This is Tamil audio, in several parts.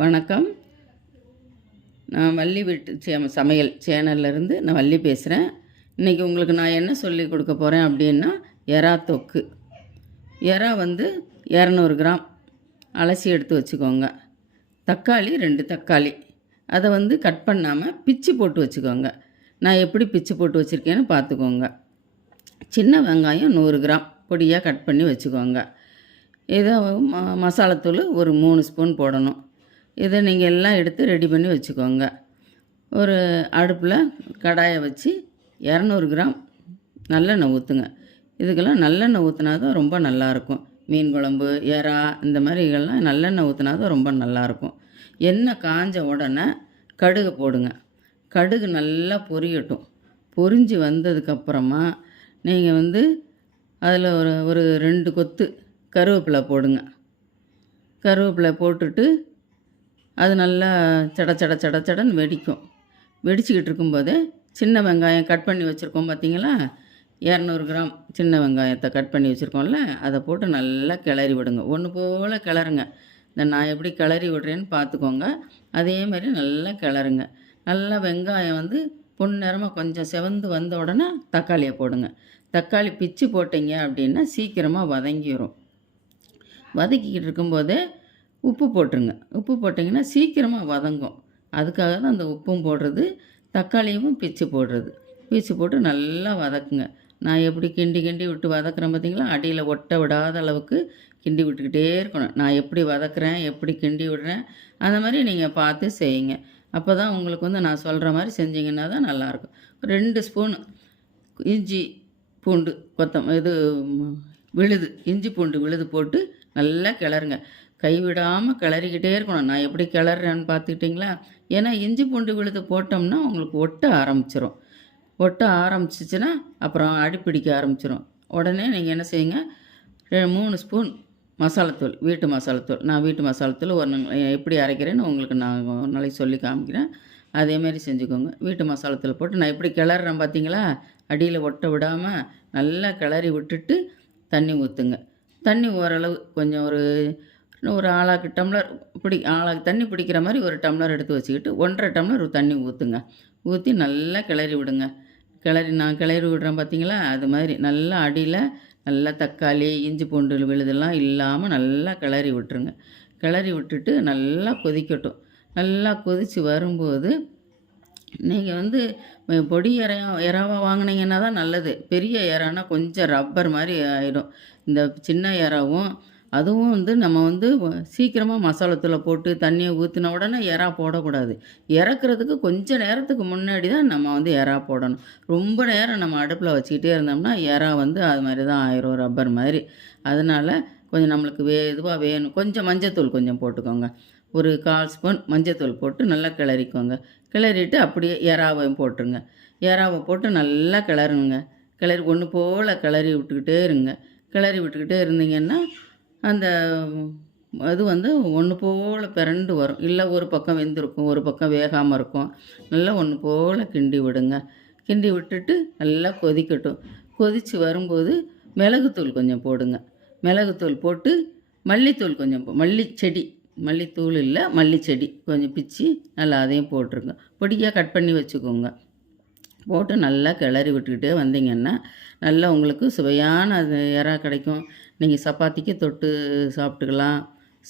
வணக்கம். நான் வள்ளி வீட்டு சமையல் சேனல்லேருந்து நான் வள்ளி பேசுகிறேன். இன்றைக்கி உங்களுக்கு நான் என்ன சொல்லி கொடுக்க போகிறேன் அப்படின்னா, எறா தொக்கு. எறா 200 கிராம் அலசி எடுத்து வச்சுக்கோங்க. தக்காளி 2 தக்காளி, அதை கட் பண்ணாமல் பிச்சு போட்டு வச்சுக்கோங்க. நான் எப்படி பிச்சு போட்டு வச்சுருக்கேன்னு பார்த்துக்கோங்க. சின்ன வெங்காயம் 100 கிராம் பொடியாக கட் பண்ணி வச்சுக்கோங்க. இதை மசாலாத்தூள் ஒரு 3 ஸ்பூன் போடணும். இதை நீங்கள் எல்லாம் எடுத்து ரெடி பண்ணி வச்சுக்கோங்க. ஒரு அடுப்பில் கடாயை வச்சு 200 கிராம் நல்லெண்ணெய் ஊற்றுங்க. இதுக்கெல்லாம் நல்லெண்ணெய் ஊற்றினா தான் ரொம்ப நல்லாயிருக்கும். மீன் குழம்பு, எறா இந்த மாதிரிகள்லாம் நல்லெண்ணெய் ஊற்றினா தான் ரொம்ப நல்லாயிருக்கும். எண்ணெய் காஞ்ச உடனே கடுகு போடுங்க. கடுகு நல்லா பொரியட்டும். பொரிஞ்சு வந்ததுக்கப்புறமா நீங்கள் அதில் ஒரு 2 கொத்து கருவேப்பிலை போடுங்க. கருவேப்பிலை போட்டுட்டு அது நல்லா சடன்னு வெடிக்கும். வெடிச்சிக்கிட்டு இருக்கும்போதே சின்ன வெங்காயம் கட் பண்ணி வச்சுருக்கோம் பார்த்தீங்களா, 200 கிராம் சின்ன வெங்காயத்தை கட் பண்ணி வச்சுருக்கோம்ல, அதை போட்டு நல்லா கிளறி விடுங்க. ஒன்று போல் கிளறுங்க. நான் எப்படி கிளறி விடுறேன்னு பார்த்துக்கோங்க. அதே மாதிரி நல்லா கிளறுங்க. நல்லா வெங்காயம் பொன்னிறமாக கொஞ்சம் செவந்து வந்த உடனே தக்காளியை போடுங்க. தக்காளி பிச்சு போட்டிங்க அப்படின்னா சீக்கிரமாக வதங்கிடும். வதக்கிக்கிட்டு இருக்கும்போதே உப்பு போட்டுருங்க. உப்பு போட்டிங்கன்னா சீக்கிரமாக வதங்கும். அதுக்காக தான் அந்த உப்பும் போடுறது, தக்காளியும் பிச்சு போடுறது. பிச்சு போட்டு நல்லா வதக்குங்க. நான் எப்படி கிண்டி விட்டு வதக்குறேன் பார்த்தீங்களா, அடியில் ஒட்ட விடாத அளவுக்கு கிண்டி விட்டுக்கிட்டே இருக்கணும். நான் எப்படி வதக்குறேன், எப்படி கிண்டி விடுறேன், அந்த மாதிரி நீங்கள் பார்த்து செய்யுங்க. அப்போ தான் உங்களுக்கு நான் சொல்கிற மாதிரி செஞ்சிங்கன்னா தான் நல்லாயிருக்கும். 2 ஸ்பூன் இஞ்சி பூண்டு விழுது, இஞ்சி பூண்டு விழுது போட்டு நல்லா கிளறுங்க. கைவிடாமல் கிளறிக்கிட்டே இருக்கணும். நான் எப்படி கிளறேன்னு பார்த்துக்கிட்டிங்களா? ஏன்னா இஞ்சி பூண்டு விழுது போட்டோம்னா உங்களுக்கு ஒட்ட ஆரம்பிச்சிரும். ஒட்ட ஆரம்பிச்சிச்சின்னா அப்புறம் அடிப்பிடிக்க ஆரம்பிச்சிரும். உடனே நீங்கள் என்ன செய்யுங்க, 3 ஸ்பூன் மசாலாத்தூள், வீட்டு மசாலாத்தூள். நான் வீட்டு மசாலாத்தூள் எப்படி அரைக்கிறேன்னு உங்களுக்கு நான் ஒரு நாளைக்கு சொல்லி காமிக்கிறேன். அதேமாரி செஞ்சுக்கோங்க. வீட்டு மசாலாத்தூள் போட்டு நான் எப்படி கிளறேன் பார்த்தீங்களா, அடியில் ஒட்ட விடாமல் நல்லா கிளறி விட்டுட்டு தண்ணி ஊற்றுங்க. தண்ணி ஓரளவு கொஞ்சம் ஒரு ஆளாக்கு டம்ளர் ஆளாக்கு தண்ணி பிடிக்கிற மாதிரி ஒரு டம்ளர் எடுத்து வச்சுக்கிட்டு 1.5 டம்ளர் தண்ணி ஊற்றுங்க. ஊற்றி நல்லா கிளறி விடுங்க. நான் கிளறி விடுறேன் பார்த்தீங்களா, அது மாதிரி நல்லா அடியில் நல்லா தக்காளி, இஞ்சி பூண்டு விழுதெல்லாம் இல்லாமல் நல்லா கிளறி விட்டுருங்க. கிளறி விட்டுட்டு நல்லா கொதிக்கட்டும். நல்லா கொதித்து வரும்போது நீங்கள் பொடி எறாவாக வாங்கினீங்கன்னா தான் நல்லது. பெரிய எறானா கொஞ்சம் ரப்பர் மாதிரி ஆகிடும். இந்த சின்ன எறாவும் அதுவும் நம்ம சீக்கிரமாக மசாலாத்தூளை போட்டு தண்ணியை ஊற்றின உடனே எறா போடக்கூடாது. இறக்குறதுக்கு கொஞ்சம் நேரத்துக்கு முன்னாடி தான் நம்ம எறா போடணும். ரொம்ப நேரம் நம்ம அடுப்பில் வச்சுக்கிட்டே இருந்தோம்னா எறா அது மாதிரி தான் ஆயிரும், ரப்பர் மாதிரி. அதனால் கொஞ்சம் நம்மளுக்கு இதுவாக வேணும். கொஞ்சம் மஞ்சத்தூள் கொஞ்சம் போட்டுக்கோங்க. ஒரு 1/4 ஸ்பூன் மஞ்சத்தூள் போட்டு நல்லா கிளறிக்கோங்க. கிளறிட்டு அப்படியே எறாவையும் போட்டுருங்க. எறாவை போட்டு நல்லா கிளறுங்க. கிளறி ஒன்று போல் கிளறி விட்டுக்கிட்டே இருங்க. கிளறி விட்டுக்கிட்டே இருந்தீங்கன்னா அந்த அது ஒன்று போல் பிறண்டு வரும். இல்லை ஒரு பக்கம் வெந்திருக்கும், ஒரு பக்கம் வேகாமல் இருக்கும். நல்லா ஒன்று போல் கிண்டி விடுங்க. கிண்டி விட்டுட்டு நல்லா கொதிக்கட்டும். கொதித்து வரும்போது மிளகுத்தூள் கொஞ்சம் போடுங்க. மிளகுத்தூள் போட்டு மல்லித்தூள் கொஞ்சம் மல்லித்தூள் இல்லை, மல்லிச்செடி கொஞ்சம் பிச்சு நல்லா அதையும் போட்டுருங்க. பொடியாக கட் பண்ணி வச்சுக்கோங்க. போட்டு நல்லா கிளறி விட்டுக்கிட்டே வந்தீங்கன்னா நல்லா உங்களுக்கு சுவையான அது எறா கிடைக்கும். நீங்கள் சப்பாத்திக்கு தொட்டு சாப்பிட்டுக்கலாம்.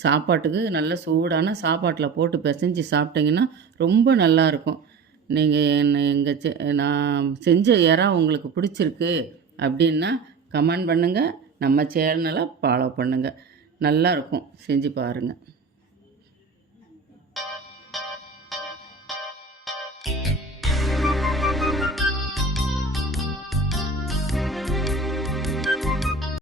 சாப்பாட்டுக்கு நல்ல சூடான சாப்பாட்டில் போட்டு பிசைஞ்சு சாப்பிட்டிங்கன்னா ரொம்ப நல்லாயிருக்கும். நீங்கள் நான் செஞ்ச எறா உங்களுக்கு பிடிச்சிருக்கு அப்படின்னா கமெண்ட் பண்ணுங்கள். நம்ம சேனலை ஃபாலோ பண்ணுங்கள். நல்லாயிருக்கும், செஞ்சு பாருங்கள்.